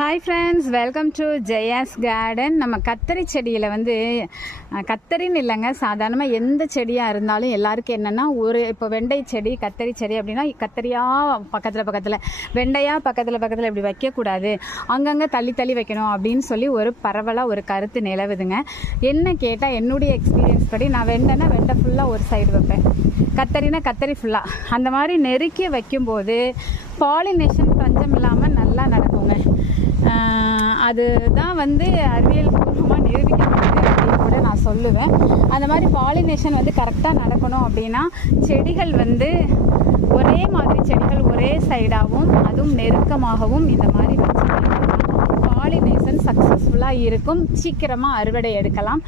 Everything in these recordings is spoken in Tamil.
Hi friends welcome to Jaya's garden நம்ம கத்தரி செடியில் வந்து கத்தரின்னு இல்லைங்க. சாதாரணமாக எந்த செடியாக இருந்தாலும் எல்லாருக்கும் என்னென்னா ஒரு இப்போ வெண்டை செடி கத்தரி செடி அப்படின்னா கத்தரியாக பக்கத்தில் பக்கத்தில் வெண்டையாக பக்கத்தில் பக்கத்தில் இப்படி வைக்கக்கூடாது. அங்கங்கே தள்ளி தள்ளி வைக்கணும் அப்படின்னு சொல்லி ஒரு பரவலாக ஒரு கருத்து நிலவுதுங்க. என்ன கேட்டால் என்னுடைய எக்ஸ்பீரியன்ஸ் படி நான் வெண்டைனா வெண்டை ஃபுல்லாக ஒரு சைடு வைப்பேன். கத்தரினா கத்தரி ஃபுல்லாக அந்த மாதிரி நெருக்கி வைக்கும்போது பாலினேஷன் பஞ்சம் இல்லாமல் நல்லா நடக்குங்க. அதுதான் வந்து அறிவியல் பூர்வமாக நிரூபிக்கப்பட்டது அப்படின்னு கூட நான் சொல்லுவேன். அந்த மாதிரி பாலினேஷன் வந்து கரெக்டாக நடக்கணும் அப்படின்னா செடிகள் வந்து ஒரே மாதிரி செடிகள் ஒரே சைடாகவும் அதுவும் நெருக்கமாகவும் இந்த மாதிரி வச்சு பாலினேஷன் சக்ஸஸ்ஃபுல்லாக இருக்கும். சீக்கிரமாக அறுவடை எடுக்கலாம்.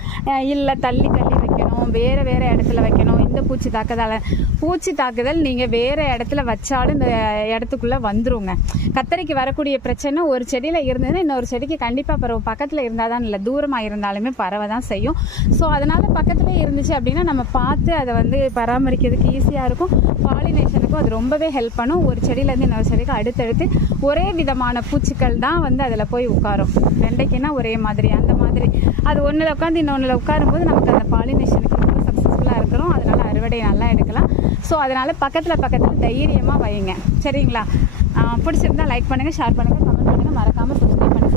இல்லை தள்ளி தள்ளி வைக்கணும். வேறு வேறு இடத்துல வைக்கணும். இந்த பூச்சி தாக்குதல் பூச்சி தாக்குதல் நீங்கள் வேறு இடத்துல வச்சாலும் இந்த இடத்துக்குள்ளே வந்துருங்க. கத்தரிக்கு வரக்கூடிய பிரச்சனை ஒரு செடியில் இருந்ததுன்னா இன்னொரு செடிக்கு கண்டிப்பாக பரவும் பக்கத்தில் இருந்தால் தான் இல்லை தூரமாக இருந்தாலுமே பரவ தான் செய்யும். ஸோ அதனால் பக்கத்தில் இருந்துச்சு அப்படின்னா நம்ம பார்த்து அதை வந்து பராமரிக்கிறதுக்கு ஈஸியாக இருக்கும். பாலினேஷனுக்கும் அது ரொம்பவே ஹெல்ப் பண்ணும். ஒரு செடியிலேருந்து இன்னொரு செடிக்கு அடுத்தடுத்து ஒரே விதமான பூச்சிகள் தான் வந்து அதில் போய் உட்காரும். வெண்டைக்குன்னா ஒரே மாதிரி அந்த மாதிரி. அது ஒன்றில் உட்காந்து இன்னொன்றில் உட்காரும்போது நமக்கு அந்த பாலினேஷனுக்கு ரொம்ப சக்ஸஸ்ஃபுல்லாக இருக்கிறோம் அதனால் அறுவடை ஸோ அதனால் பக்கத்தில் பக்கத்தில் தைரியமாக வையுங்க. சரிங்களா? பிடிச்சிருந்தால் லைக் பண்ணுங்கள் ஷேர் பண்ணுங்கள் கமெண்ட் பண்ணுங்கள் மறக்காமல் சப்ஸ்கிரைப் பண்ணுங்கள்